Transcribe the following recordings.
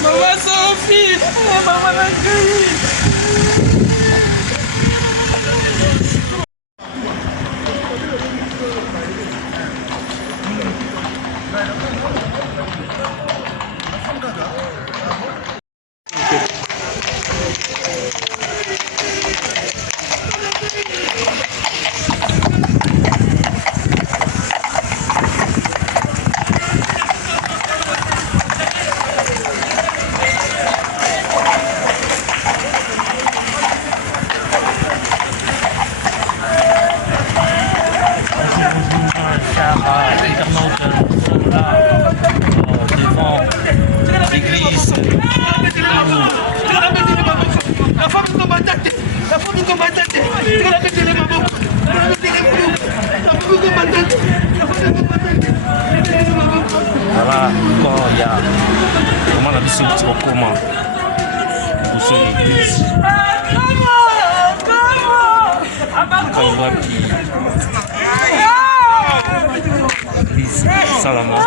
Maman Sophie, maman l'accueille. Voilà, quand il y a comment la vie se dit comment pour ce l'église. Quand il voit l'église sans la mort.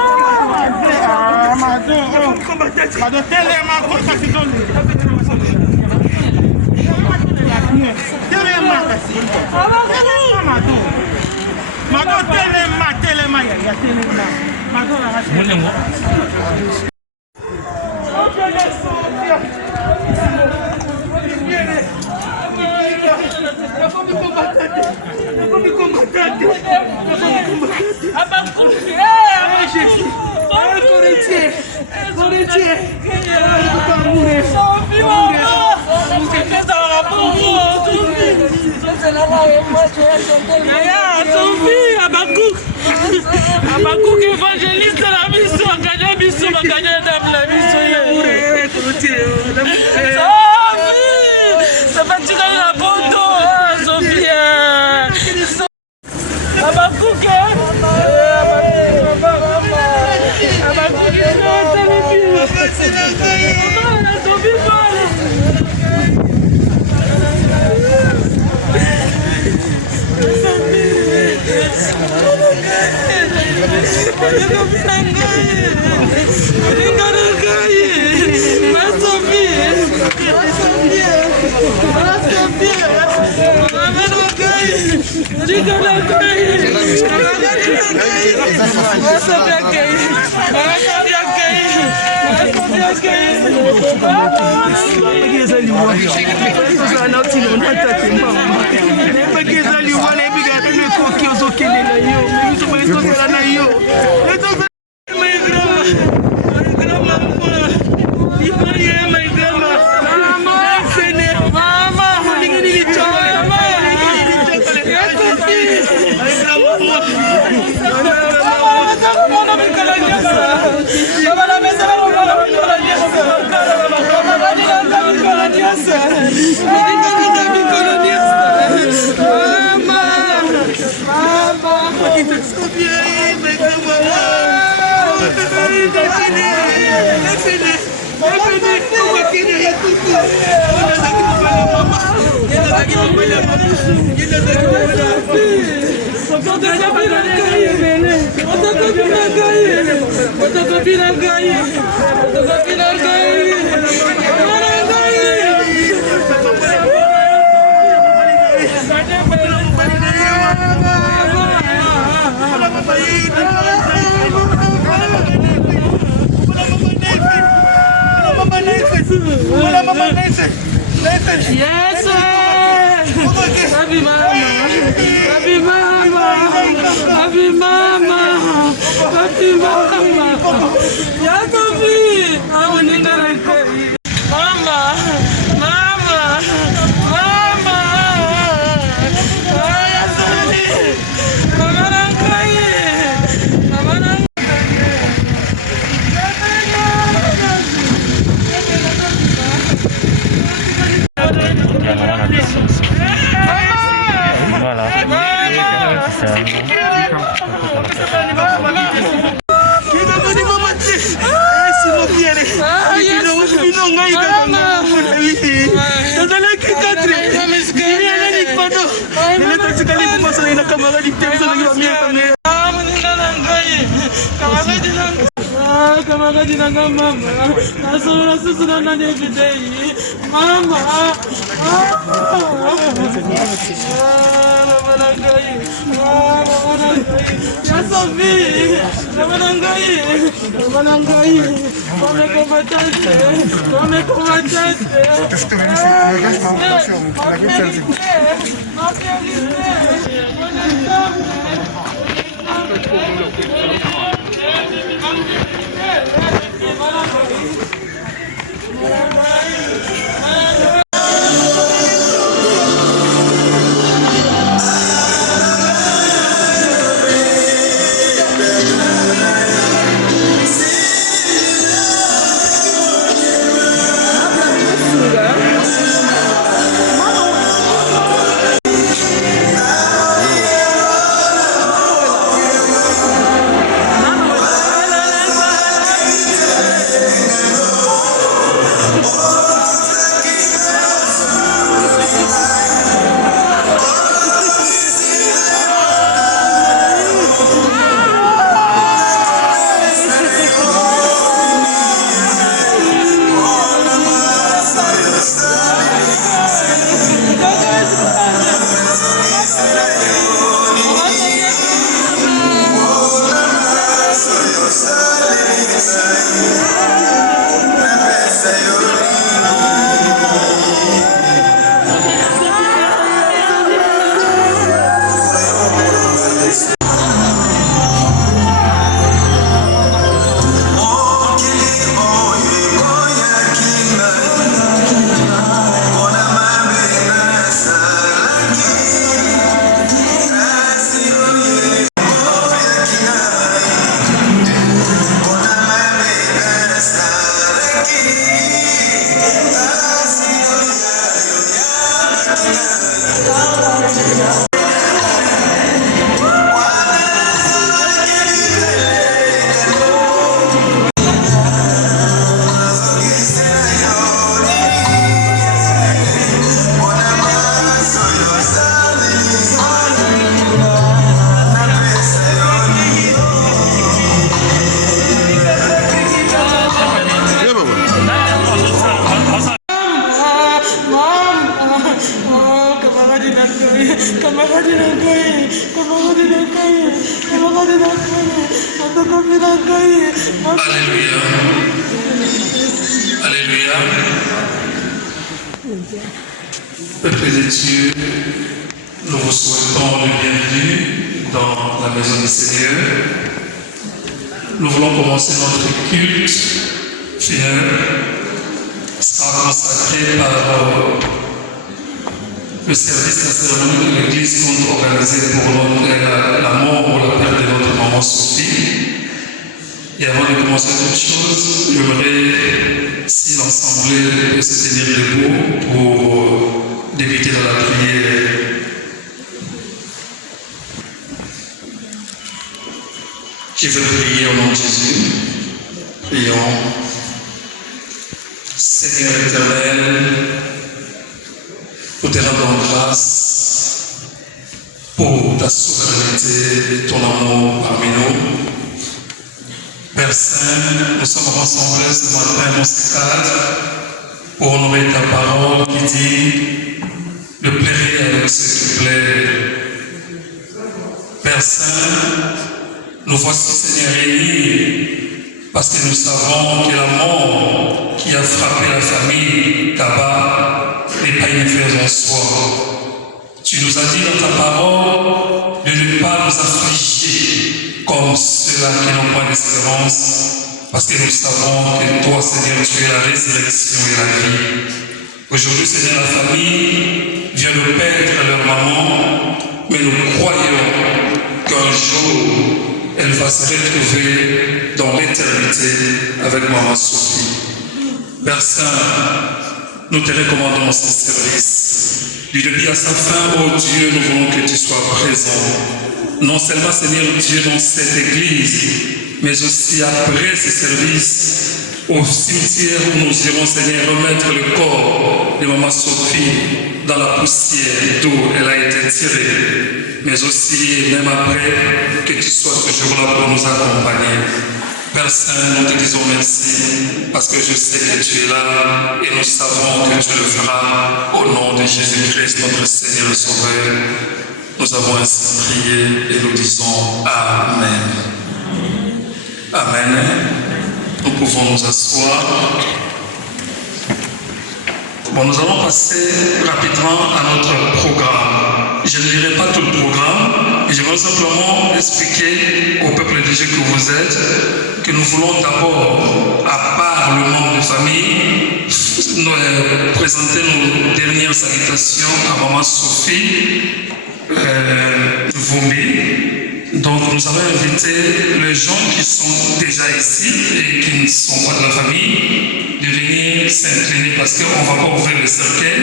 Abakouk évangéliste la mission, gagné mission, gagné la mission. Ça va tirer la photo, Sophia. Abakouk, Yes, happy mama, happy mama, happy mama, happy mama. Yes, Sophie, I'm in the mama, mama, mama. Yes, Sophie, mama, I'm crying, mama, I'm Voilà. Camarade nanga mama, nasola susuna na everyday, mama, Alléluia. Alléluia. Peuple de Dieu, nous vous souhaitons le bienvenue dans la maison du Seigneur. Nous voulons commencer notre culte final. Sera consacré par le service de la cérémonie de l'Église qu'on a organisé pour la mort ou la perte de notre maman Sophie. Et avant de commencer toute chose, j'aimerais, si l'Assemblée peut se tenir debout pour débuter dans la prière. Je veux prier au nom de Jésus. Prions. Seigneur éternel, nous te rendons grâce pour ta souveraineté et ton amour parmi nous. Père Saint, nous sommes rassemblés ce matin dans ce cadre pour honorer ta parole qui dit de plaire avec ce qui plaît. Père Saint, nous voici Seigneur réunis parce que nous savons que la mort qui a frappé la famille Kaba n'est pas une affaire en soi. Tu nous as dit dans ta parole de ne pas nous affliger comme ceux-là qui n'ont pas d'espérance, parce que nous savons que toi, Seigneur, tu es la résurrection et la vie. Aujourd'hui, Seigneur, la famille vient de perdre leur maman, mais nous croyons qu'un jour, elle va se retrouver dans l'éternité avec maman Sophie. Père Saint, nous te recommandons ce service. Du début à sa fin, oh Dieu, nous voulons que tu sois présent. Non seulement, Seigneur Dieu, dans cette église, mais aussi après ce service, au cimetière où nous irons, Seigneur, remettre le corps de maman Sophie dans la poussière d'où elle a été tirée. Mais aussi, même après, que tu sois toujours là pour nous accompagner. Père Saint, nous te disons merci, parce que je sais que tu es là, et nous savons que tu le feras au nom de Jésus-Christ, notre Seigneur et Sauveur. Nous avons ainsi prié et nous disons Amen. Amen. Nous pouvons nous asseoir. Bon, nous allons passer rapidement à notre programme. Je ne lirai pas tout le programme, mais je vais simplement expliquer au peuple de Dieu que vous êtes que nous voulons d'abord, à part le membre de famille, présenter nos dernières salutations à maman Sophie Vombi. Donc nous avons invité les gens qui sont déjà ici et qui ne sont pas de la famille de venir s'incliner parce qu'on ne va pas ouvrir le cercueil,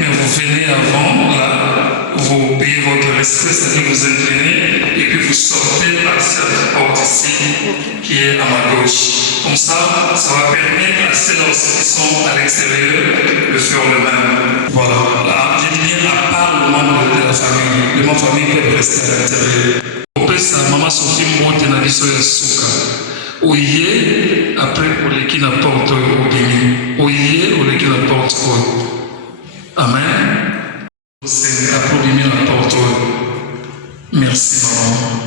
mais vous venez avant, là, vous payez votre respect, c'est-à-dire vous inclinez et puis vous sortez par cette porte ici qui est à ma gauche. Comme ça va permettre à ceux qui sont à l'extérieur de faire le même. Voilà, là, je dis bien à part le membre de la famille. Le membre de la famille peut rester à l'intérieur. Opesa mama Sophie mwote na biso ya suka. Oye après oleki na porte obimi. Oye oleki na porte oyo. Amen. C'est après obimi na porte oyo. Merci maman.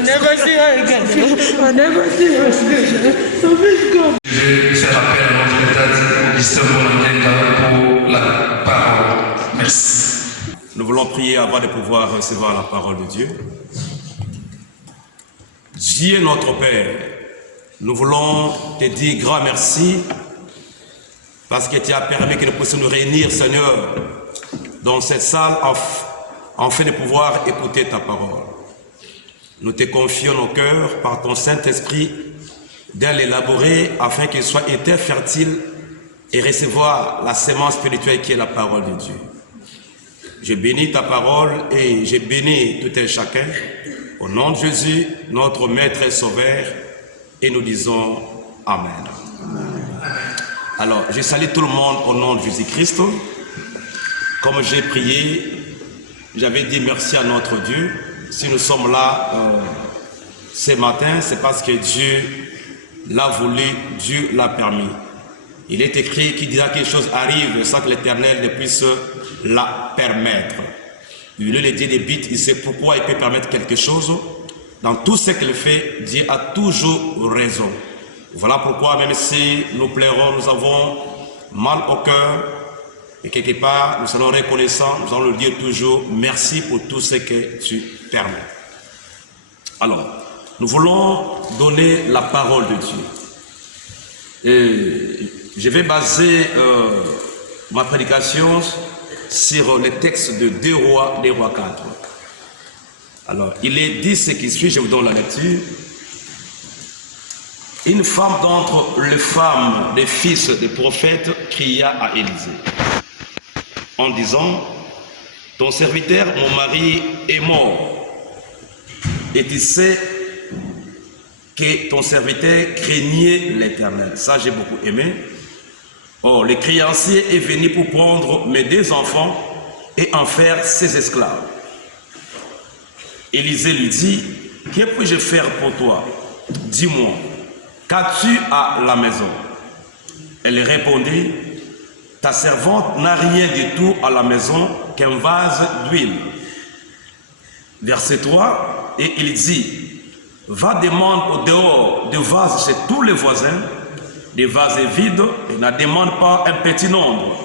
I never see her again. I never see her again. So please come. Je fais appel à notre date Augustin pour la parole. Merci. Nous voulons prier avant de pouvoir recevoir la parole de Dieu. Dieu notre Père, nous voulons te dire grand merci parce que tu as permis que nous puissions nous réunir, Seigneur, dans cette salle afin de pouvoir écouter ta parole. Nous te confions nos cœurs par ton Saint-Esprit de l'élaborer afin qu'il soit une terre fertile et recevoir la sémence spirituelle qui est la parole de Dieu. Je bénis ta parole et je bénis tout un chacun. Au nom de Jésus, notre Maître et Sauveur, et nous disons Amen. Alors, je salue tout le monde au nom de Jésus-Christ. Comme j'ai prié, j'avais dit merci à notre Dieu. Si nous sommes là ce matin, c'est parce que Dieu l'a voulu, Dieu l'a permis. Il est écrit qu'il dira que quelque chose arrive sans que l'Éternel ne puisse la permettre. Il est le Dieu des bits, il sait pourquoi il peut permettre quelque chose. Dans tout ce qu'il fait, Dieu a toujours raison. Voilà pourquoi, même si nous pleurons, nous avons mal au cœur, et quelque part, nous serons reconnaissants, nous allons le dire toujours, merci pour tout ce que tu permets. Alors, nous voulons donner la parole de Dieu. Et je vais baser ma prédication sur les textes de 2 Rois 4. Alors, il est dit ce qui suit, je vous donne la lecture. Une femme d'entre les femmes des fils des prophètes cria à Élisée en disant, ton serviteur, mon mari, est mort. Et tu sais que ton serviteur craignait l'Éternel. Ça, j'ai beaucoup aimé. Or, le créancier est venu pour prendre mes 2 enfants et en faire ses esclaves. Élisée lui dit, que puis-je faire pour toi? Dis-moi, qu'as-tu à la maison? Elle répondit, ta servante n'a rien du tout à la maison qu'un vase d'huile. Verset 3, et il dit, va demander au dehors de vases chez tous les voisins, des vases vides, et ne demande pas un petit nombre.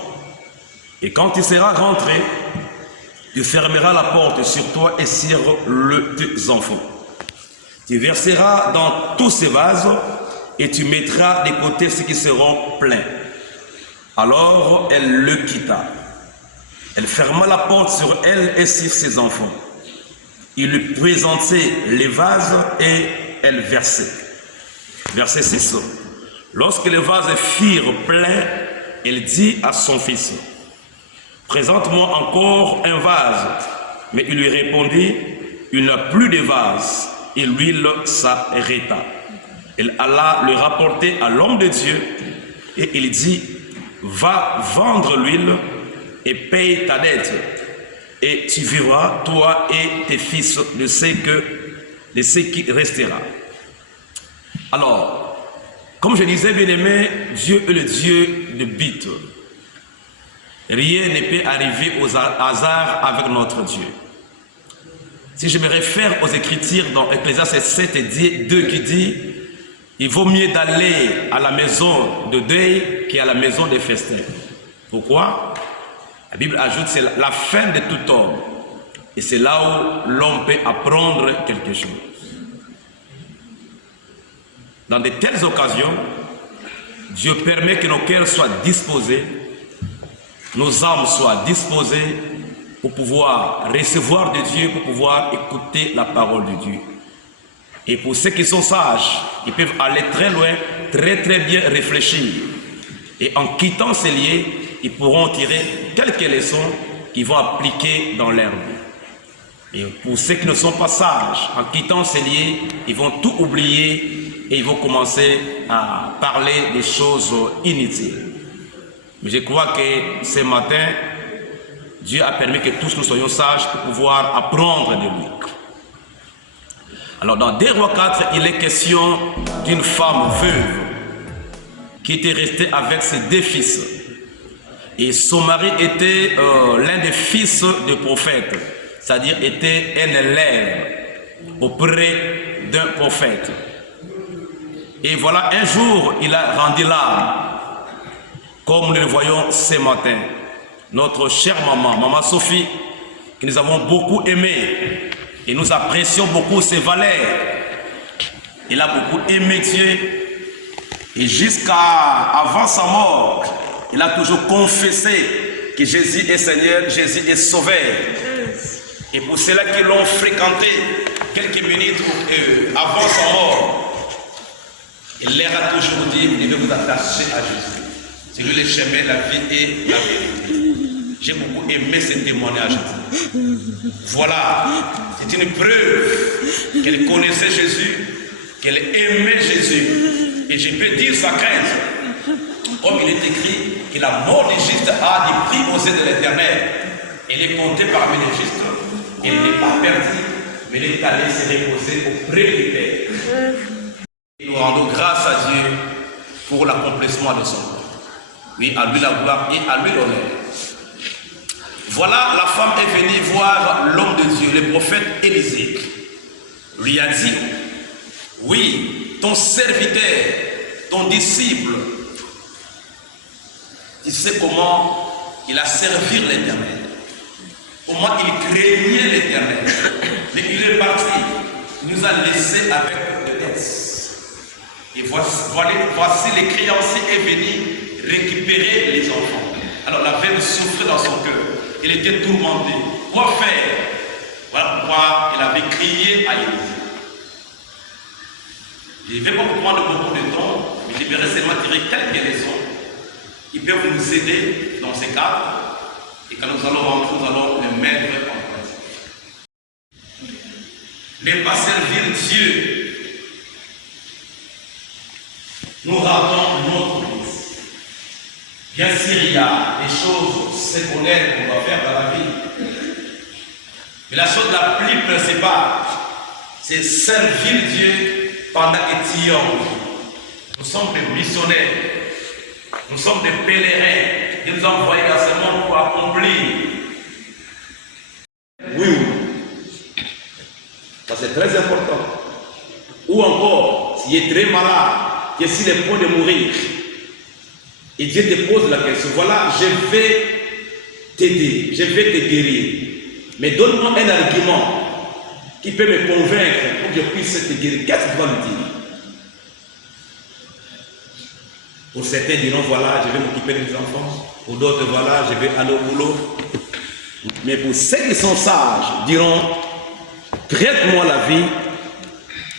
Et quand tu seras rentré, tu fermeras la porte sur toi et sur tes enfants. Tu verseras dans tous ces vases et tu mettras de côté ceux qui seront pleins. Alors elle le quitta. Elle ferma la porte sur elle et sur ses enfants. Il lui présentait les vases et elle versait. Verset 6. Lorsque les vases furent pleins, elle dit à son fils, présente-moi encore un vase. Mais il lui répondit, il n'a plus de vase. Et l'huile s'arrêta. Elle alla le rapporter à l'homme de Dieu et il dit, va vendre l'huile et paye ta dette. Et tu vivras, toi et tes fils, de ce qui restera. Alors, comme je disais, bien-aimé, Dieu est le Dieu de bits. Rien ne peut arriver au hasard avec notre Dieu. Si je me réfère aux Écritures dans Ecclésiaste 7 et 2 qui dit, il vaut mieux d'aller à la maison de deuil qu'à la maison de festin. Pourquoi? La Bible ajoute, c'est la fin de tout homme. Et c'est là où l'homme peut apprendre quelque chose. Dans de telles occasions, Dieu permet que nos cœurs soient disposés, nos âmes soient disposées pour pouvoir recevoir de Dieu, pour pouvoir écouter la parole de Dieu. Et pour ceux qui sont sages, ils peuvent aller très loin, très bien réfléchir. Et en quittant ces lieux, ils pourront tirer quelques leçons qu'ils vont appliquer dans leur vie. Et pour ceux qui ne sont pas sages, en quittant ces lieux, ils vont tout oublier et ils vont commencer à parler des choses inutiles. Mais je crois que ce matin, Dieu a permis que tous nous soyons sages pour pouvoir apprendre de lui. Alors dans 2 Rois 4, il est question d'une femme veuve qui était restée avec ses 2 fils. Et son mari était l'un des fils de prophètes, c'est-à-dire était un élève auprès d'un prophète. Et voilà, un jour, il a rendu l'âme, comme nous le voyons ce matin. Notre chère maman Sophie, que nous avons beaucoup aimée, et nous apprécions beaucoup ses valeurs. Il a beaucoup aimé Dieu, et jusqu'à avant sa mort, il a toujours confessé que Jésus est Seigneur, Jésus est Sauveur. Et pour ceux-là qui l'ont fréquenté quelques minutes avant sa mort, il leur a toujours dit, vous devez vous attacher à Jésus. C'est lui le chemin, la vie et la vérité. J'ai beaucoup aimé ce témoignage. Voilà, c'est une preuve qu'elle connaissait Jésus, qu'elle aimait Jésus. Et je peux dire sa crainte. Comme il est écrit que la mort des justes a des prix aux yeux de l'Éternel. Elle est comptée parmi les justes. Elle n'est pas perdue, mais elle est allée se reposer auprès du Père. Nous rendons grâce à Dieu pour l'accomplissement de son œuvre. Oui, à lui la gloire et à lui l'honneur. Voilà, la femme est venue voir l'homme de Dieu, le prophète Élisée. Lui a dit, oui, ton serviteur, ton disciple, tu sais comment il a servi l'Éternel, comment il craignait l'Éternel. Mais il est parti, il nous a laissés avec le test. Et voici les créanciers est venu récupérer les enfants. Alors la veuve souffrait dans son cœur. Il était tourmenté. Quoi faire? Voilà pourquoi il avait crié à Élisée. Je ne vais pas vous prendre beaucoup de temps, mais je vais seulement tirer quelques raisons qui peuvent nous aider dans ces cas. Et quand nous allons rentrer, nous allons le mettre en pratique. Ne pas servir Dieu, nous ratons notre vie. Bien sûr, il y a des choses secondaires qu'on doit faire dans la vie. Mais la chose la plus principale, c'est servir Dieu pendant que tu es en vie. Nous sommes des missionnaires, nous sommes des pèlerins. Dieu nous a envoyés dans ce monde pour accomplir. Oui. Ça c'est très important. Ou encore, s'il est très malade, qui est sur le point de mourir, et Dieu te pose la question, voilà, je vais t'aider, je vais te guérir. Mais donne-moi un argument qui peut me convaincre pour que je puisse te guérir. Qu'est-ce que tu vas me dire? Pour certains diront, voilà, je vais m'occuper de mes enfants. Pour d'autres, voilà, je vais aller au boulot. Mais pour ceux qui sont sages, diront, prête-moi la vie,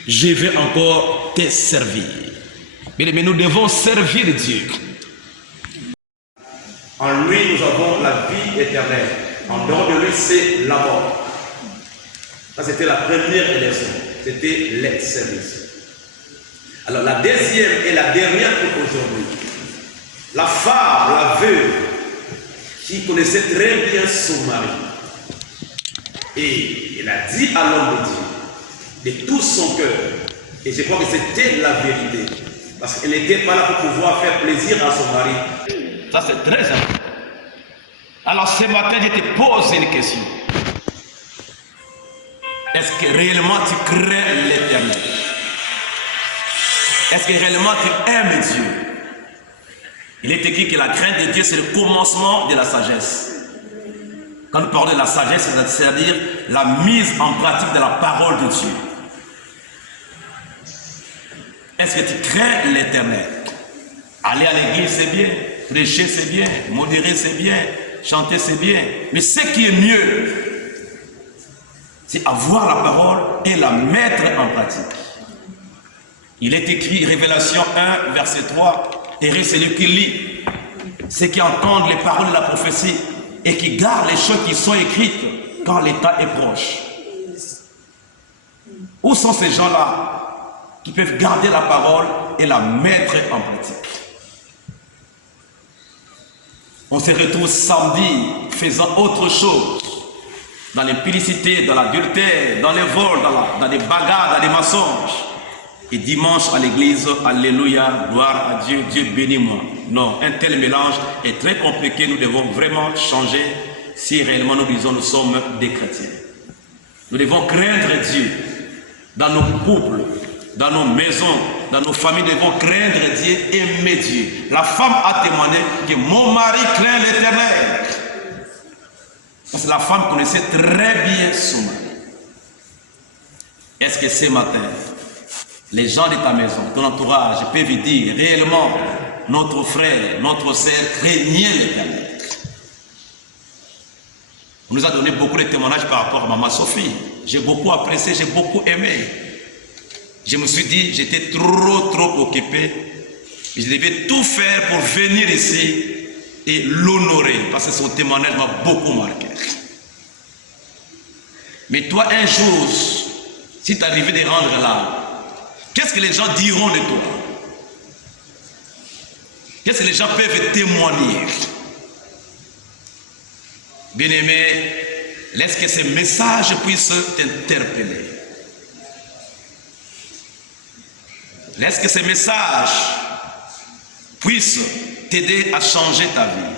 je vais encore te servir. Mais nous devons servir Dieu. En lui, nous avons la vie éternelle. En dehors de lui, c'est la mort. Ça, c'était la première élection. C'était le service. Alors, la deuxième et la dernière pour aujourd'hui. La femme, la veuve, qui connaissait très bien son mari. Et elle a dit à l'homme de Dieu, de tout son cœur, et je crois que c'était la vérité, parce qu'elle n'était pas là pour pouvoir faire plaisir à son mari. Ça, c'est très important. Alors, ce matin, je te pose une question. Est-ce que réellement tu crains l'Éternel? Est-ce que réellement tu aimes Dieu? Il est écrit que la crainte de Dieu, c'est le commencement de la sagesse. Quand nous parlons de la sagesse, c'est-à-dire la mise en pratique de la parole de Dieu. Est-ce que tu crains l'Éternel? Aller à l'église, c'est bien. Prêcher, c'est bien. Modérer, c'est bien. Chanter, c'est bien. Mais ce qui est mieux, c'est avoir la parole et la mettre en pratique. Il est écrit, Révélation 1, verset 3, « Heureux celui qui lit, ceux qui entendent les paroles de la prophétie et qui gardent les choses qui sont écrites quand l'état est proche. » Où sont ces gens-là qui peuvent garder la parole et la mettre en pratique? On se retrouve samedi faisant autre chose, dans l'impudicité, dans l'adultère, dans les vols, dans les bagarres, dans les mensonges. Et dimanche à l'église, alléluia, gloire à Dieu, Dieu bénis-moi. Non, un tel mélange est très compliqué, nous devons vraiment changer si réellement nous disons nous sommes des chrétiens. Nous devons craindre Dieu dans nos couples, dans nos maisons, dans nos familles, nous devons craindre Dieu, aimer Dieu. La femme a témoigné que mon mari craint l'Éternel. Parce que la femme connaissait très bien son mari. Est-ce que ce matin, les gens de ta maison, ton entourage, peuvent dire réellement, notre frère, notre sœur craignait l'Éternel? On nous a donné beaucoup de témoignages par rapport à Maman Sophie. J'ai beaucoup apprécié, j'ai beaucoup aimé. Je me suis dit, j'étais trop occupé. Je devais tout faire pour venir ici et l'honorer, parce que son témoignage m'a beaucoup marqué. Mais toi, un jour, si tu arrives de rendre là, qu'est-ce que les gens diront de toi? Qu'est-ce que les gens peuvent témoigner? Bien-aimé, laisse que ces messages puissent t'interpeller. Laisse que ces messages puissent t'aider à changer ta vie.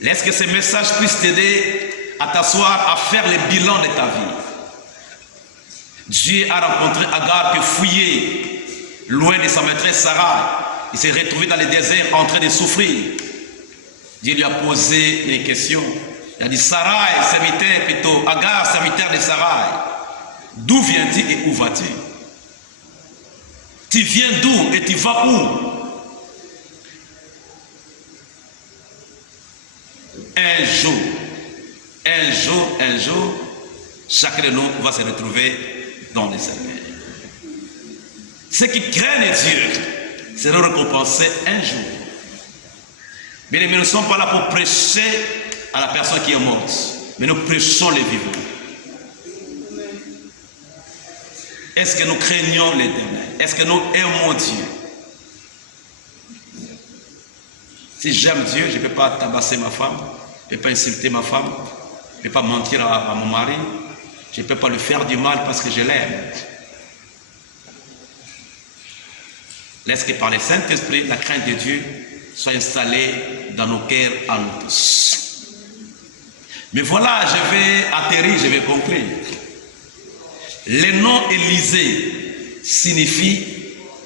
Laisse que ces messages puissent t'aider à t'asseoir, à faire le bilan de ta vie. Dieu a rencontré Agar qui fouillait loin de sa maîtresse Sarah. Il s'est retrouvé dans le désert en train de souffrir. Dieu lui a posé une question. Il a dit, Sarai, serviteur plutôt, Agar, serviteur de Sarai, d'où viens-tu et où vas-tu? Tu viens d'où et tu vas où? Un jour, chacun de nous va se retrouver dans les cercueils. Ceux qui craignent Dieu seront récompensés un jour. Mais nous ne sommes pas là pour prêcher à la personne qui est morte, mais nous prêchons les vivants. Est-ce que nous craignons l'Éternel? Est-ce que nous aimons Dieu? Si j'aime Dieu, je ne peux pas tabasser ma femme, je ne peux pas insulter ma femme, je ne peux pas mentir à mon mari, je ne peux pas lui faire du mal parce que je l'aime. Laisse que par le Saint-Esprit, la crainte de Dieu soit installée dans nos cœurs à nous tous. Mais voilà, je vais atterrir, je vais conclure. Le nom Élisée signifie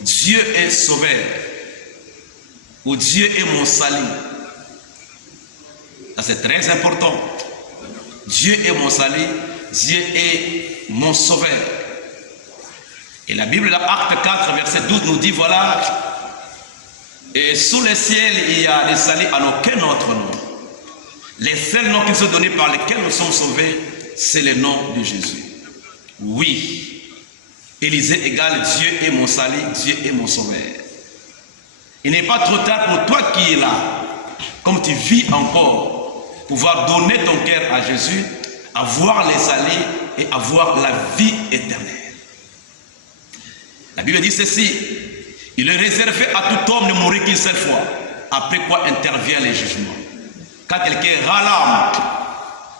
Dieu est sauveur ou Dieu est mon salut. C'est très important. Dieu est mon salut, Dieu est mon sauveur. Et la Bible, Acte 4, verset 12, nous dit, voilà, et sous le ciel, il y a des saluts en aucun autre nom. Les seuls noms qui sont donnés par lesquels nous sommes sauvés, c'est le nom de Jésus. Oui, Élisée égale Dieu est mon salut, Dieu est mon sauveur. Il n'est pas trop tard pour toi qui es là, comme tu vis encore, pouvoir donner ton cœur à Jésus, avoir les saluts et avoir la vie éternelle. La Bible dit ceci, il est réservé à tout homme de mourir qu'une seule fois, après quoi intervient le jugement. Quand quelqu'un râle,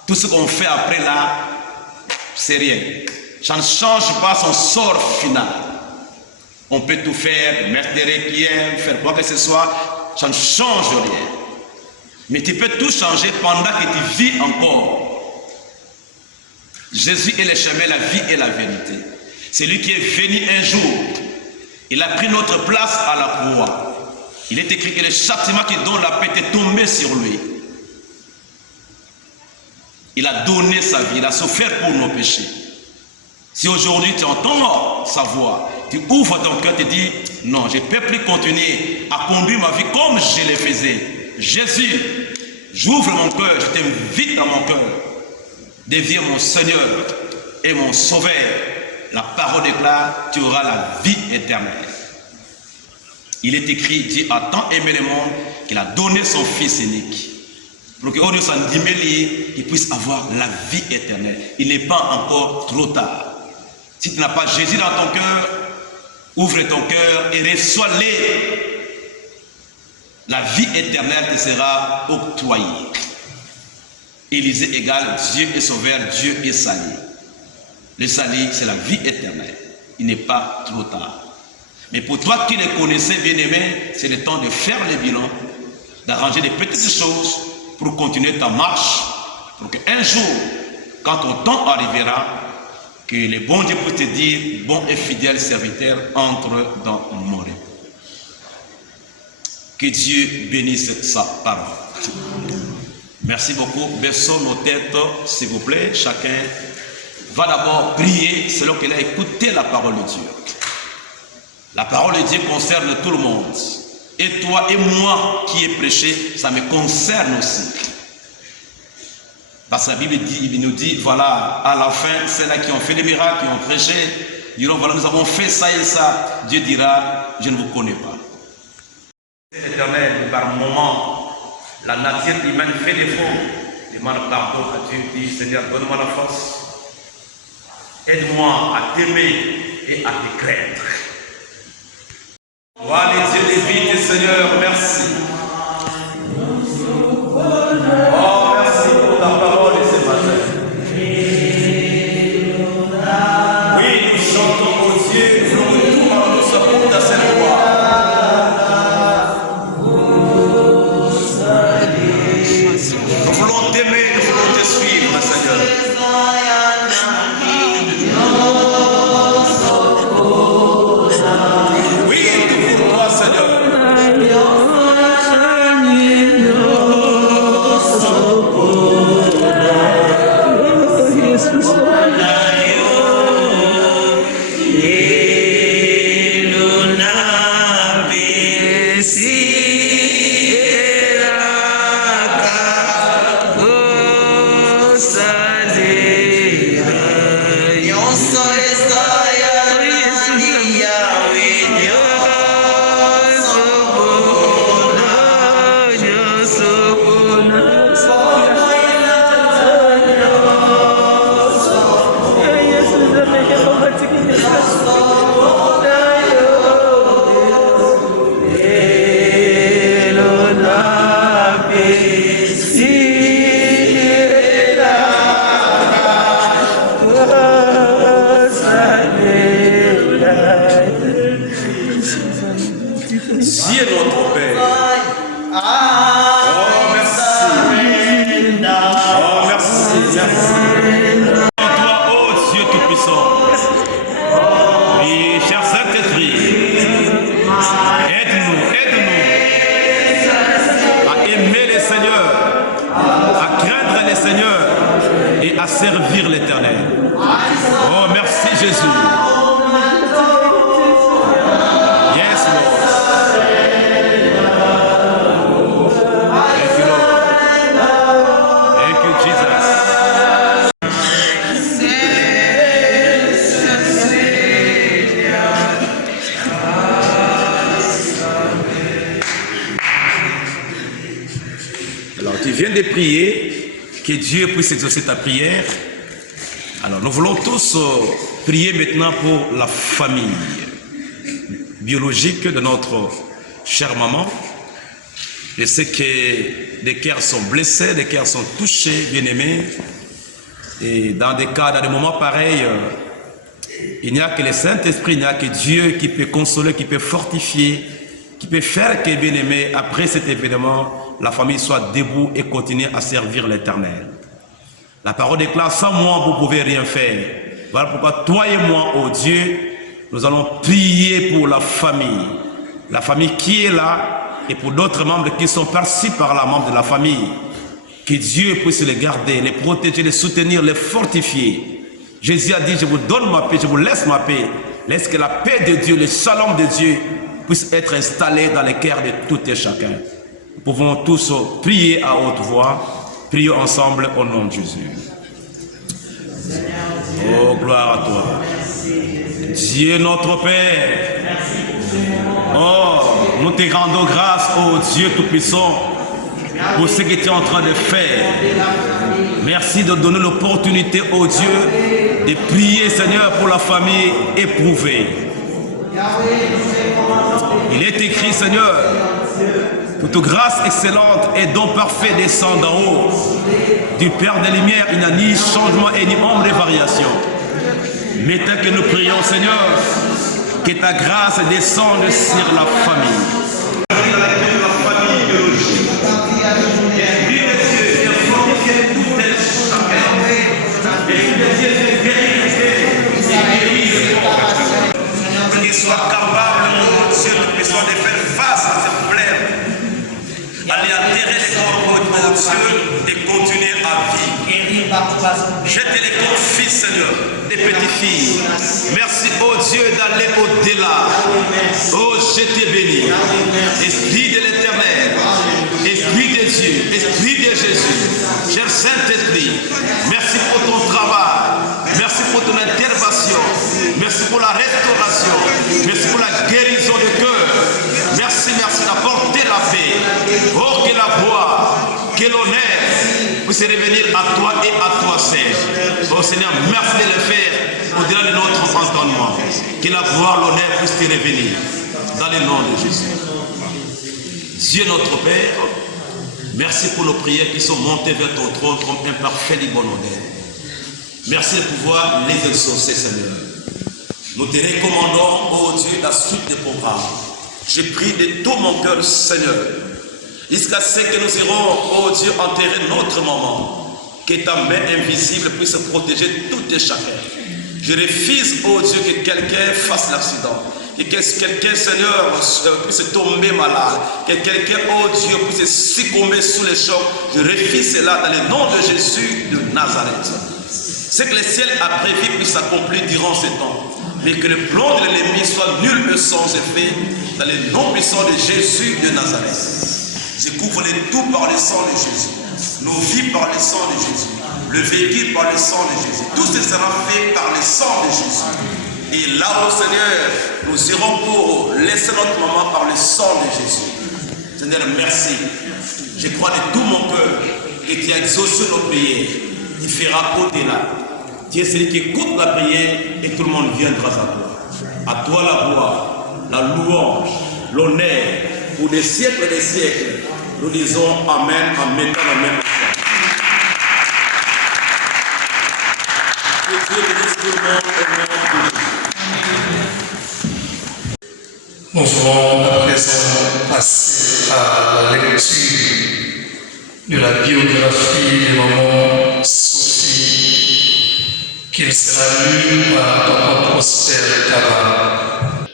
tout ce qu'on fait après là, c'est rien. Ça ne change pas son sort final. On peut tout faire, mettre des requiem, faire quoi que ce soit, ça ne change rien. Mais tu peux tout changer pendant que tu vis encore. Jésus est le chemin, la vie et la vérité. C'est lui qui est venu un jour. Il a pris notre place à la croix. Il est écrit que le châtiment qui donne la paix est tombé sur lui. Il a donné sa vie, il a souffert pour nos péchés. Si aujourd'hui tu entends sa voix, tu ouvres ton cœur et tu dis, non, je ne peux plus continuer à conduire ma vie comme je le faisais. Jésus, j'ouvre mon cœur, je t'invite dans mon cœur. Deviens mon Seigneur et mon Sauveur. La parole déclare, tu auras la vie éternelle. Il est écrit, Dieu a tant aimé le monde qu'il a donné son Fils unique. Pour que il puisse avoir la vie éternelle. Il n'est pas encore trop tard. Si tu n'as pas Jésus dans ton cœur, ouvre ton cœur et reçois-le. La vie éternelle te sera octroyée. Élisée égale Dieu est sauveur, Dieu est salut. Le salut, c'est la vie éternelle. Il n'est pas trop tard. Mais pour toi qui le connaissais, bien-aimé, c'est le temps de faire le bilan, d'arranger des petites choses pour continuer ta marche, pour qu'un jour, quand ton temps arrivera, que le bon Dieu puisse te dire, bon et fidèle serviteur, entre dans mon repos. Que Dieu bénisse sa parole. Merci beaucoup. Baissons nos têtes, s'il vous plaît. Chacun va d'abord prier selon qu'il a écouté la parole de Dieu. La parole de Dieu concerne tout le monde. Et toi et moi qui ai prêché, ça me concerne aussi. Parce que la Bible nous dit, voilà, à la fin, ceux-là qui ont fait des miracles, qui ont prêché, diront, voilà, nous avons fait ça et ça. Dieu dira, je ne vous connais pas. Éternel, par moment, la nature humaine fait défaut. Demande pardon à Dieu, dit, Seigneur, donne-moi la force. Aide-moi à t'aimer et à te craindre. Voilà les dieux des vies, Seigneur, merci. Oh, merci pour ta parole ce matin. Oui, nous chantons au Dieu, nous nous retournons, nous sommes dans cette voie. Toi, ô Dieu Tout-Puissant. Oui, cher Saint-Esprit, aide-nous à aimer le Seigneur, à craindre le Seigneur et à servir l'Éternel. Oh, merci Jésus. Yes, Lord. Thank you, Lord. Thank you, Jesus. Alors, tu viens de prier, que Dieu puisse exaucer ta prière. Alors, nous voulons tous prier maintenant pour la famille biologique de notre chère maman. Je sais que des cœurs sont blessés, des cœurs sont touchés, bien-aimés. Et dans des cas, dans des moments pareils, il n'y a que le Saint-Esprit, il n'y a que Dieu qui peut consoler, qui peut fortifier, qui peut faire que, bien-aimés, après cet événement, la famille soit debout et continue à servir l'Éternel. La parole déclare, sans moi, vous ne pouvez rien faire. Voilà pourquoi toi et moi, oh Dieu, nous allons prier pour la famille qui est là, et pour d'autres membres qui sont par-ci par-là, membres de la famille. Que Dieu puisse les garder, les protéger, les soutenir, les fortifier. Jésus a dit, je vous donne ma paix, je vous laisse ma paix. Laisse que la paix de Dieu, le shalom de Dieu, puisse être installé dans les cœurs de tout et chacun. Nous pouvons tous prier à haute voix. Prions ensemble au nom de Jésus. Oh, gloire à toi. Dieu notre Père. Oh, nous te rendons grâce, oh Dieu Tout-Puissant, pour ce que tu es en train de faire. Merci de donner l'opportunité, oh Dieu, de prier, Seigneur, pour la famille éprouvée. Il est écrit, Seigneur, que toute grâce excellente et don parfait descend d'en haut. Du Père des Lumières, il n'y a ni changement et ni ombre de variation. Mais tel que nous prions, Seigneur, que ta grâce descende sur la famille. Qu'il soit capable, mon Dieu, de faire face à ces problèmes, aller enterrer les corps, mon Dieu, et continuer à vivre. Je te les confie, Seigneur, des petites filles. Merci, oh Dieu, d'aller au-delà. Oh, je te bénis. Esprit de l'Éternel, Esprit de Dieu, Esprit de Jésus, cher Saint-Esprit, merci pour ton travail, merci pour ton intervention, merci pour la restauration, merci pour la guérison du cœur, merci d'apporter la paix. Oh, que la gloire, que l'honneur puisse revenir à toi et à toi seul. Oh Seigneur, merci de le faire au-delà de notre entendement. Que la gloire, l'honneur puisse te revenir dans le nom de Jésus. Dieu notre Père, merci pour nos prières qui sont montées vers ton trône comme un parfait et bon honneur. Merci de pouvoir les exaucer, Seigneur. Nous te recommandons, oh Dieu, la suite des programmes. Je prie de tout mon cœur, Seigneur, jusqu'à ce que nous irons, oh Dieu, enterrer notre maman, que ta main invisible puisse protéger tout et chacun. Je refuse, oh Dieu, que quelqu'un fasse l'accident, que quelqu'un, Seigneur, puisse tomber malade, que quelqu'un, oh Dieu, puisse succomber sous les chocs. Je refuse cela dans le nom de Jésus de Nazareth. C'est que le ciel a prévu puisse s'accomplir durant ce temps, mais que le plan de l'ennemi soit nul et sans effet dans le nom puissant de Jésus de Nazareth. Je couvre les tout par le sang de Jésus, nos vies par le sang de Jésus, le véhicule par le sang de Jésus. Tout ce sera fait par le sang de Jésus. Et là, au Seigneur, nous irons pour laisser notre maman par le sang de Jésus. Seigneur, merci. Je crois de tout mon cœur que tu as exaucé nos prières. Tu feras au-delà. Tu es celui qui écoute la prière et tout le monde viendra à toi. À toi la gloire, la louange, l'honneur pour des siècles et des siècles. Nous disons Amen, Amen, Amen. Que Dieu bénisse tout le monde au nom de Jésus. Nous allons à présent passer à la lecture de la biographie de maman Sophie qu'il sera lu par Papa Prosper Kaba.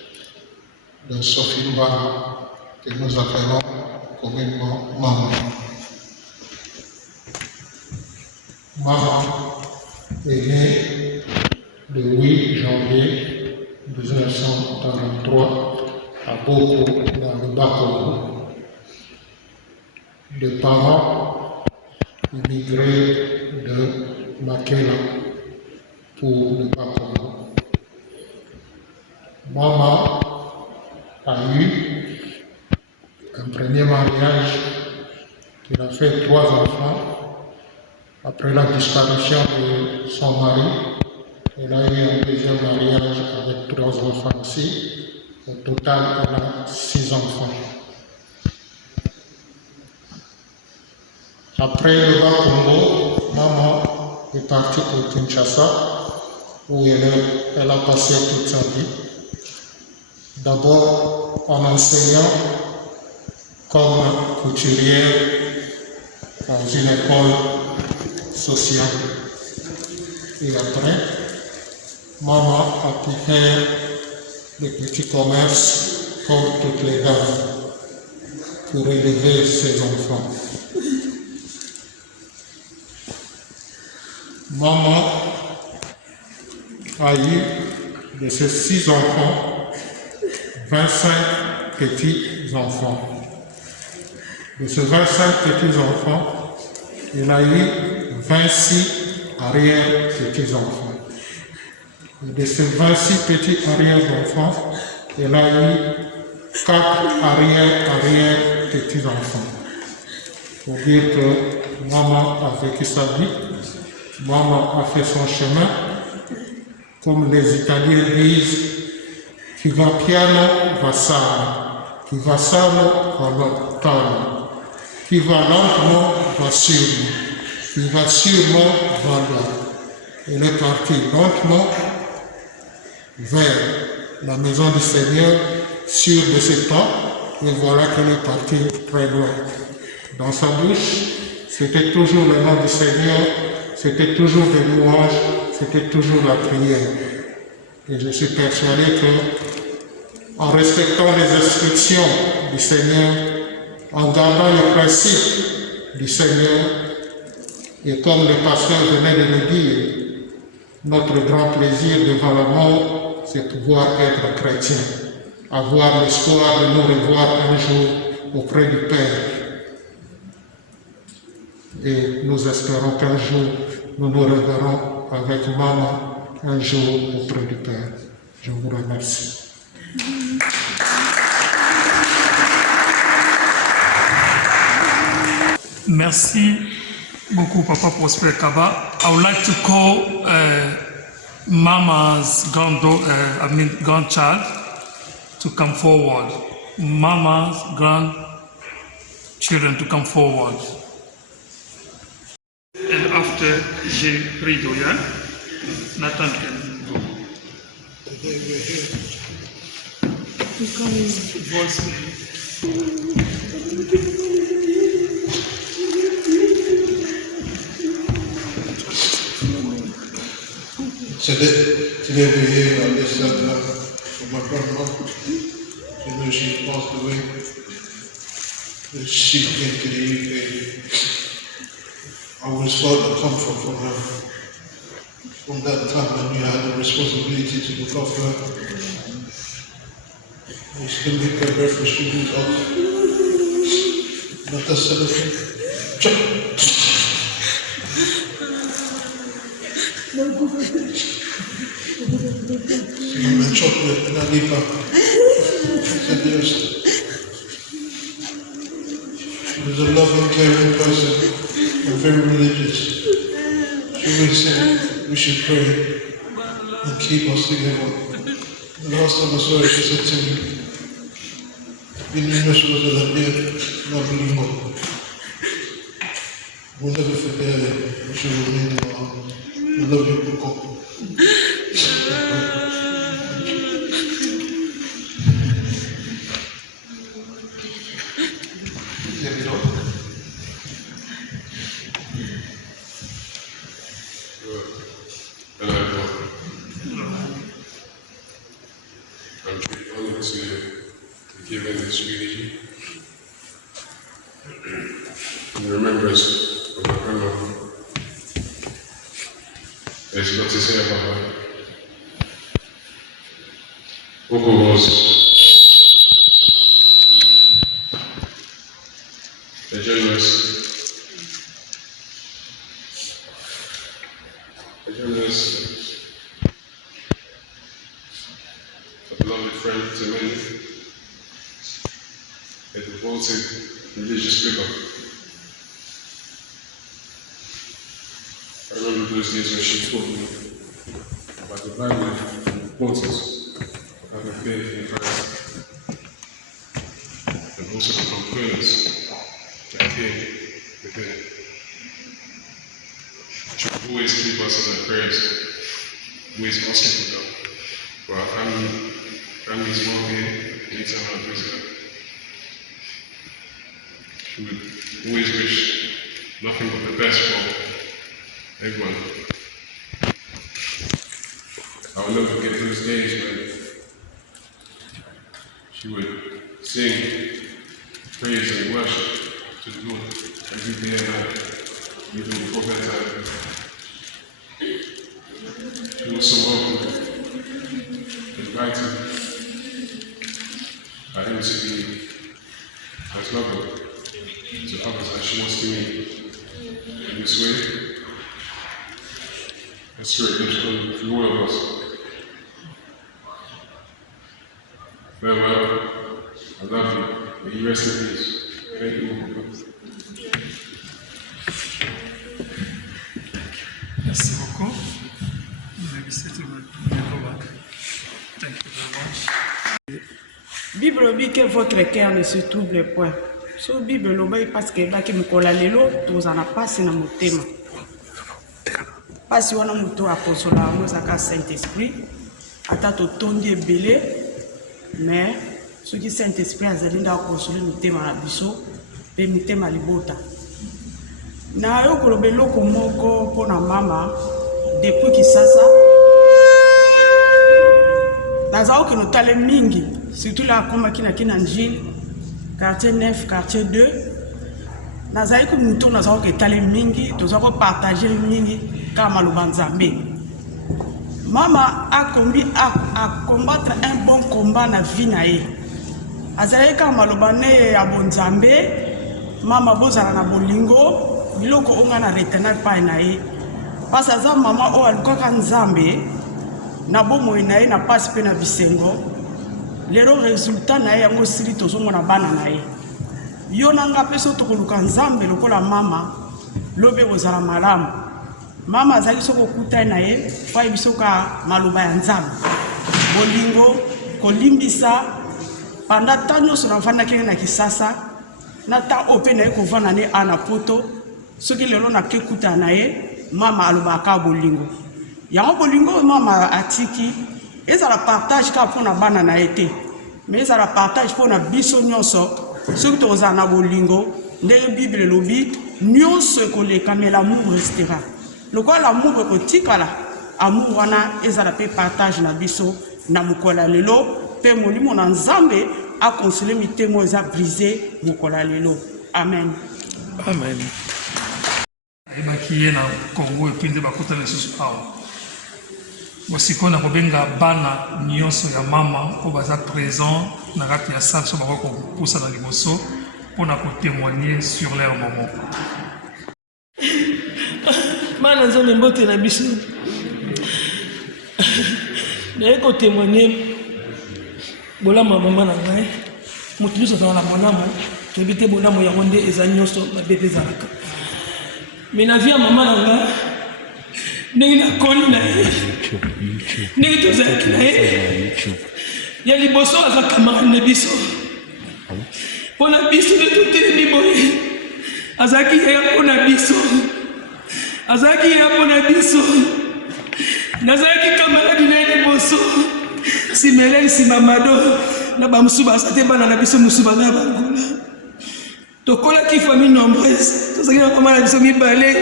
De Sophie Mbana, que nous appelons communément Maman. Maman est née le 8 janvier 1943 à Boko, dans le Bas-Congo. Les parents immigrés de Makela pour le Bas-Congo. Maman a eu un premier mariage qui a fait 3 enfants. Après la disparition de son mari, elle a eu un deuxième mariage avec 3 enfants aussi. Au total, elle a 6 enfants. Après le Bas-Congo, maman est partie pour Kinshasa, où elle a passé toute sa vie. D'abord en enseignant comme couturière dans une école sociale. Et après, maman a pu faire le petit commerce comme toutes les dames pour élever ses enfants. Maman a eu de ses 6 enfants 25 petits-enfants. De ces 25 petits-enfants, il a eu 26 arrière-petits-enfants. Et de ces 26 petits arrière-enfants, il a eu 4 arrière-petits-enfants. Pour dire que maman a vécu sa vie, maman a fait son chemin, comme les Italiens disent, chi va piano va sano, chi va sano va lontano, chi va lentement va sûrement, qui va sûrement va loin. Elle est partie lentement vers la maison du Seigneur, sûre de ses pas, et voilà qu'elle est partie très loin. Dans sa bouche, c'était toujours le nom du Seigneur, c'était toujours des louanges, c'était toujours la prière. Et je suis persuadé que, en respectant les instructions du Seigneur, en gardant le principe du Seigneur, et comme le pasteur venait de le dire, notre grand plaisir devant la mort, c'est pouvoir être chrétien, avoir l'espoir de nous revoir un jour auprès du Père. Et nous espérons qu'un jour, nous nous reverrons avec maman un jour auprès du Père. Je vous remercie. Merci beaucoup, Papa Prosper Kaba. I would like to call Mama's grandchild to come forward. Mama's grandchildren to come forward. And after j'ai pris Dorian, Nathan can go. Today we're here on this for my grandma. You know she passed away. She came to the UK. I always felt the comfort from her. From that time I knew I had the responsibility to look after her. I used to make her breakfast, she goes out. Not that sort of thing. And chocolate and I leave her. She was a loving, caring person and very religious. She always said we should pray and keep us together. The last time I saw her, she said to me, we'll never forget it. We should remain in our heart. I love you, Coco. Hello everyone. given this eulogy in remembrance of my grandmother. There's a lot to say about her. Coco was a journalist, a beloved friend to many, a devoted religious figure. I remember those days when she taught me about the Bible and the importance of having faith in Christ, and also the components that came within it. She would always keep us in her prayers, always asking for God, for our family's well-being, anytime I visit her. She would always wish nothing but the best for everyone. I will never forget those days when she would sing praise and worship to the Lord every day and night, even before bedtime. She also welcomed and invited him to be as loving to others as she wants to me. In this way, the Spirit lives through all of us. Farewell, I love you, may you rest in peace. Thank you. Merci beaucoup. Vous avez cette Thank you very much. Bible dit que votre cœur ne se trouble point. So Bible lobai parce que baki mukola lelo tozana pasi na motema. Pasi wana muto akosola mozaka Saint-Esprit ata to tondi ebele mais ce qui Saint-Esprit azali nda akosoli motema na biso pe motema libota. Na yo kolobe loko moko pona mama depuis Kisasa nazao ki notale mingi surtout la koma kina njili quartier 9 quartier 2 nazali ko muto nazao ke tale mingi tozako partager mingi kama lubanzambe mama a combattre un bon combat na vie na ye azali kama lubane ya bonzambe mama bozala na bolingo biloko onga na retenir pa na ye pasa za mama o alukaka nzambe na bomo na ye na passe pe na bisengo lero resultat na ye yango sili tozomona bana na ye yo nanga peso tokoluka nzambe lokola mama lobe kozala malamu mama azali soko kuta na ye fa bisoka maloba ya nzambe bolingo kolimbisa panda tanyo so nafanda kenge na Kisasa na ta open na ye kovana ne ana poto soki lelo na ke kuta na ye mama aloba ka bolingo yango bolingo mama atiki ezala partage ka pona bana na été mais ezala partage pona biso nyonso soki toza na bolingo ndenge Bible lobi nyonso koleka mais l'amour restera lokola l'amour kotikala amour wana ezala pe partage na biso na mukola lelo pe molimo na nzambe a consoler mitemo eza brisé mukola lelo amen amen ebaki ye na Congo epinde bakota lisusu awa bosiko na kobenga bana nyonso ya mama po baza présent na kati ya salle so bako kopusa na liboso mpona kotémoigner sur leur moment. Mana nzambe mbote na biso naye kotémoigner bolama mama na ngai moto nyonso azala na bonamo toyebi te bonamo yango nde eza nyonso mabe ezalaka mais na vie ya mama na ngai ndenge nakoli na ye ndenge tozalaki na ye ya liboso aza camarade na biso mpona biso nde totelemi boye azalaki ya mpona biso azalaki ya mpona biso nazalaki camarade na ye liboso simeleli nsima mado na bamosusu baza te bana na biso mosusu baza ya bangula tokolaki famille nombreuse tozalaki na mama na biso mibale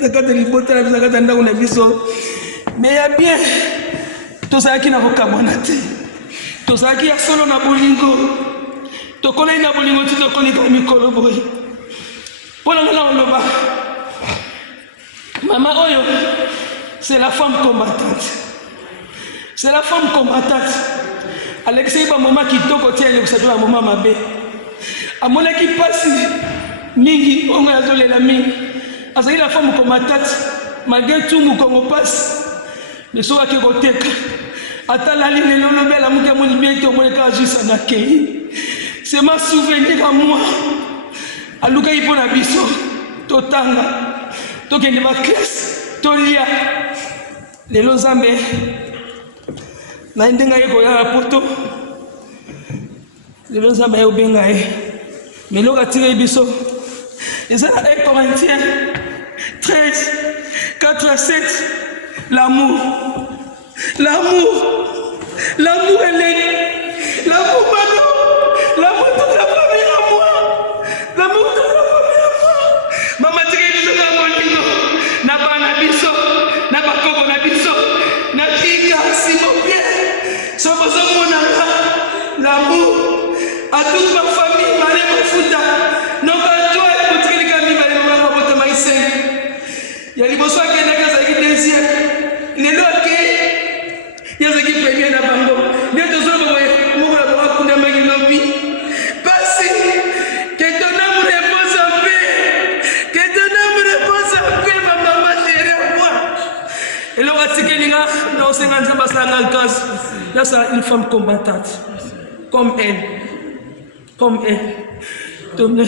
nakata libota na biso nakata ndako na biso mais ya bien tozalaki na kokabwana te tozalaki ya solo na bolingo tokoli na bolingo ti tokoli ka mikolo boye mpona nga na oloba mama oyo c'est la femme combattante, c'est la femme combattante. Alexei ba mama kitoko ti ale kusatu ba mama mabe amonaki pasi mingi onga azolela mingi azali la femme combattante malgré tout mukongo pasi mais soki ake koteka atalali lelo lobela muke amoni bien te omoneka juste na kei. C'est ma souvenir à moi. Aluka ipo na biso totanga tokende ba classe tolia lelo Nzambe na ndenga yeko ya poto lelo Nzambe ya obenga mais loka tire biso ezala 1 Corinthiens 13 4 à 7 l'amour est l'amour Mano, l'amour de la famille à moi, l'amour de la famille à moi. Maman tire biso na molingo na bana biso na bakoko na biso na tika Simon Pierre sobozo monanga l'amour à toute ma famille malé mafuta no ba toi pour tire kami balé mama boto maïse ya liboso akenda kaza ki deuxième lelo ke yazaki premier na bango ndio tozoba mwa mwa kuna mangi lobi basi que ton amour repose en paix, que ton amour repose en paix, ma maman chérie moi et là watikeninga na osenga nzamba sanga kazi là c'est une femme combattante comme elle Tonne.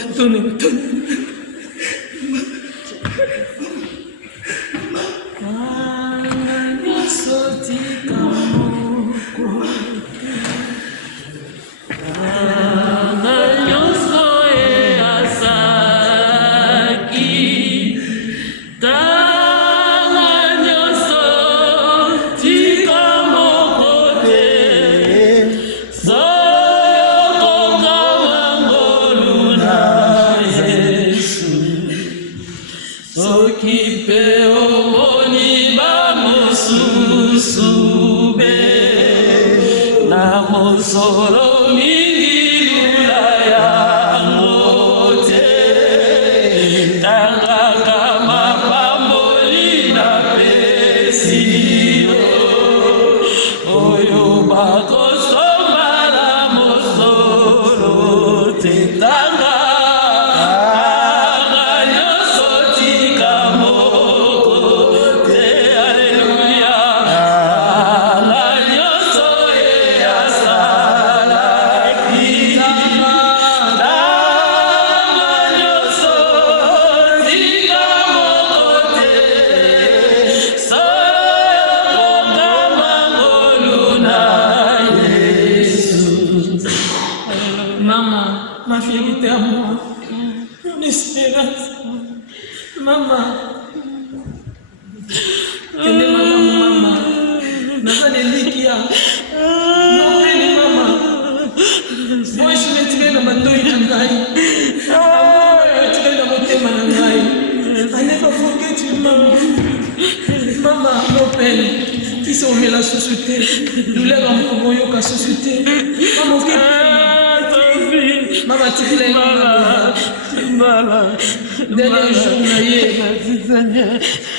Dernier jour,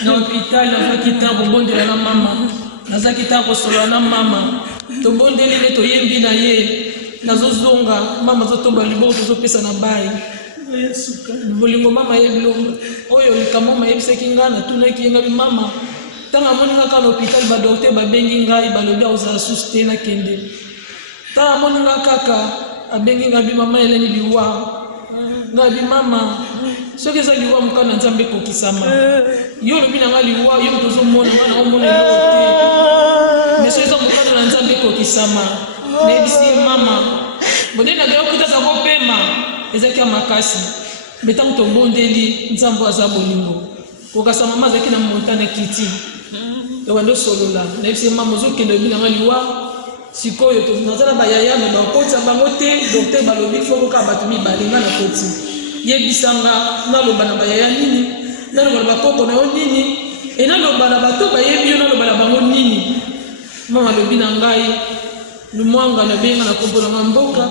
dans l'hôpital, na mama. Nazakita kosolo na mama. Tobondeli ne toyembi na ye. Nazozonga mama zotomba libo tozopesa na bai. Bolingo mama yebilongo. Oyo likamoma yebiseki ngana tunaki ngai mama. Tanga moninga ka l'hôpital ba docteur ba bengi ngai balobi oza susté na kende. Tanga moninga kaka abengi ngai mama eleni liwa. Ngai mama soki eza liwa mokana Nzambe kokisama yo lobi na ngai liwa yo tozomona ngai na omona eloko te mais soki eza mokana na Nzambe kokisama nayebisi ye mama bodeli na gayo kuta za kopema ezalaki ya makasi mais ntango tobondeli Nzambe aza bolingo kokasa mama azalaki na montana kiti tobando solola nayebisi ye mama ozokende lobi na ngai liwa sikoyo tozala bayaya me bakotisa bango te docteur balobi foko ka bato mibale nga na koti yebisanga naloba na bayaya nini naloba na bakoko na yo nini e naloba na bato bayebi yo naloba na bango nini mama alobi na ngai lumwanga na benga na kombo na mboka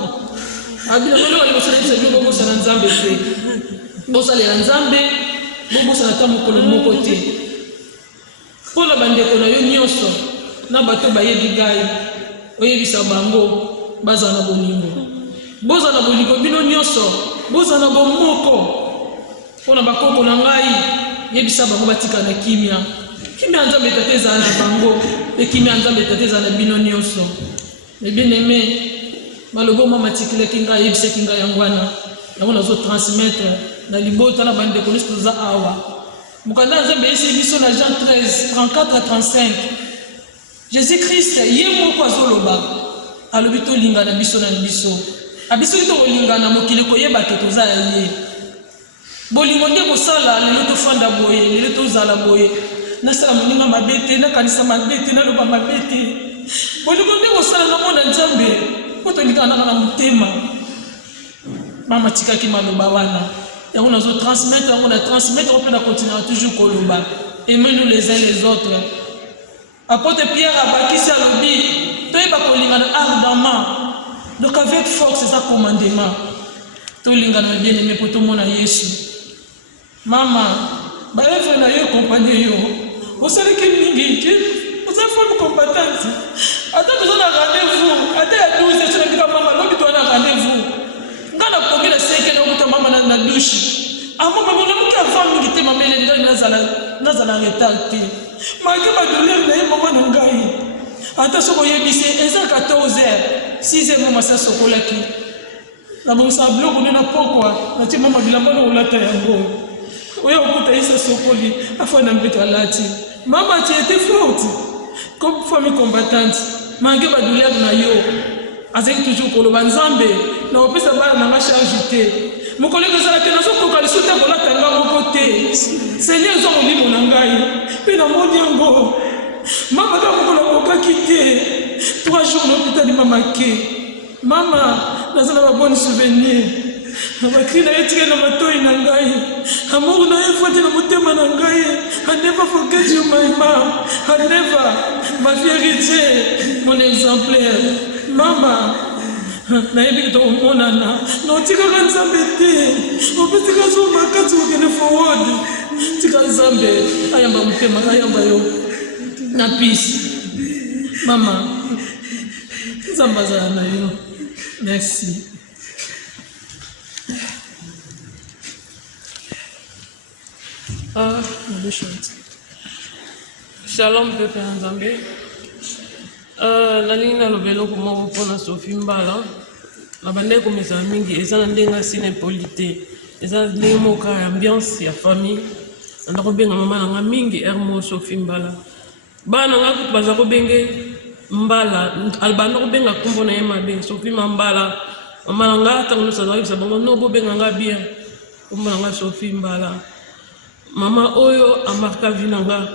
abila lelo wali bosala bisa byo bosa na nzambe te bosa le nzambe bosa na tamu ko moko te pona bande ko na yo nyonso na bato bayebi gai oyebisa bango baza na bolingo boza na bolingo bino nyonso boza na bomoko pona bakoko na ngai yebisa bango batika na kimia nzambe tateza na bango e kimia nzambe tateza na bino nyonso e bien aimé malobo mama tikile kinga yebisa kinga yangwana yango nazo transmettre na libota na bande ko za awa mukanda nzambe yesi biso na Jean 13 34 à 35 Jésus-Christ ye moko azoloba alobi tolingana biso na biso abiso to kolingana mokili koyeba ke toza ye bolingo nde kosala lelo tofanda boye lelo tozala boye nasala moninga mabete nakanisa mabete naloba mabete bolingo nde kosala na mona nzambe po tolingana na motema mama tikaki maloba wana yango nazo transmettre yango na transmettre mpe na continuer toujours koloba aimez-nous les uns les autres. Apôtre Pierre abakisi alobi toyeba kolingana ardemment donc avec force c'est ça commandement tolingana bien aimé po tomona Yesu mama baevre na yo compagnie yo osalaki mingi ke oza femme compétente ata tozona rendez-vous ata ya 12 heures tunabika mama lobi tona rendez-vous ngana pongela seke na kuta mama na douche mama bona muki avant mingi te mama ile nazala retard te malgré ma douleur na ye mama na ngai ata soko yebise eza 14 heures 6 heures mama sa sokolaki na bonsa bloko na pokwa na ti mama bilamba na ulata yango oya okuta isa sokoli afana mbeka lati mama tu étais forte comme famille combattante malgré ma douleur na yo azeki toujours koloba nzambe na opesa bana na charge te mokoleka zala te nazo koka lisuta kolata nga moko te seigneur zo molimo na ngai mpe na moni yango mama ka mokola kokaki te 3 jours na hôpital mama ke mama nazala ba bonne souvenir bakri na etike na matoi na ngai amour na efate na motema na ngai I never forget you my mom I never ma vérité mon exemplaire mama nayebi to omonana no tikaka nzambe te opetika zo makati okende forward tika nzambe ayamba motema ayamba yo na peace mama nzambe azala na yo merci. Shalom peuple nzambe nalingi nalobela komoko mpona Sophie Mbala na bandeko komesana mingi eza na ndenge asina epoli te eza ndenge moko ya ambiance ya famille nanda kobenga mama na nga mingi ermo Sophie Mbala bana nga kutu baza kobenge Mbala albanda kobenga kombo na ye mabe Sophie Mbala mama na nga ntango nyonso azalakisa bango no bobenga nga bien kombo na nga Sophie Mbala mama oyo amarka vi na nga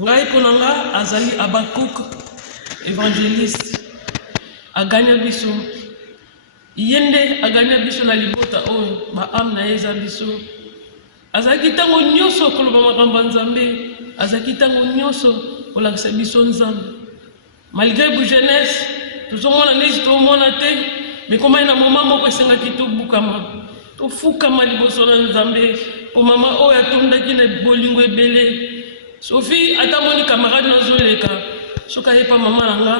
ngai mpona nga azali Abakuk évangéliste aganya biso yende aganya biso na libota oyo baame na ye eza biso azalaki ntango nyonso koloba makambo ya nzambe azalaki ntango nyonso kolakisa biso nzambe malgré bu jeunesse tozomona neti tomona te mekomai na moma moko esengaki tobukama tofukama liboso na nzambe po mama oyo atondaki na bolingo ebele Sophie atamoni camarade nazoleka soka ye pa mama na nga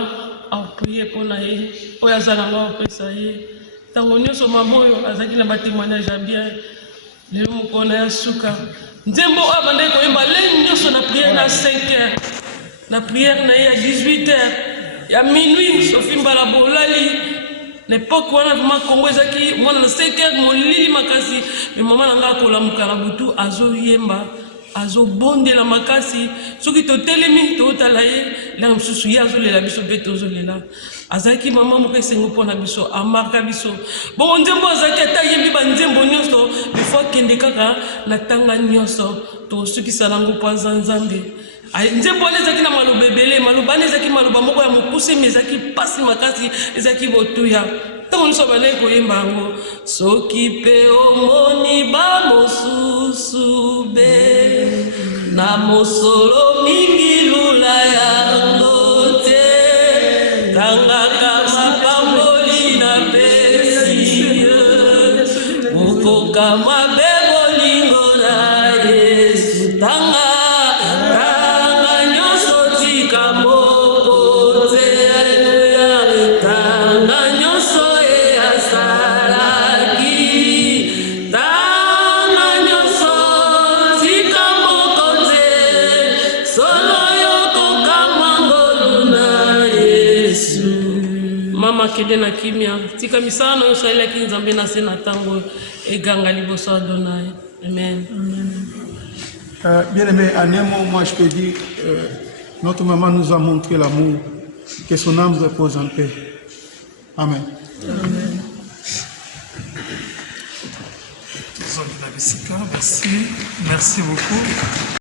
aprie mpona ye oyo aza na nga opesa ye ntango nyonso mama oyo azalaki na batémoignage ya bien lelo mokona ya suka nzembo oyo abandaki koyemba lelo nyonso na priere na 5 heures na priere na ye ya 18 heures ya minuit Sophie Mbala bolali na époque wana vraimen Congo ezalaki mwana na 5 heures molili makasi me mama na nga akolamuka na butu azoyemba azobondela makasi soki totelemi totala ye la mosusu ye azolela biso mpe tozolela azalaki mama moko esengo mpona biso amarka biso bongo nzembo azalaki ata yembi banzembo nyonso befo akende kaka na tanga nyonso tosukisa nango mpo aza nzambe nzembo wana ezalaki na maloba ebele maloba wana ezalaki maloba moko ya mokuse me ezalaki mpasi makasi ezalaki botuya ntango nyonso bandaki koyemba yango soki mpe omoni bamosusu be na mosolo mingi lula yango te tangaka makamboli na pesi mama akende na kimia tika misala na yo esalelaki nzambe na se na ntango eganga liboso Adonai. Amen. Bien aimé, en un mot, moi je peux dire, notre maman nous a montré l'amour, que son âme repose en paix. Amen. Amen. Merci beaucoup.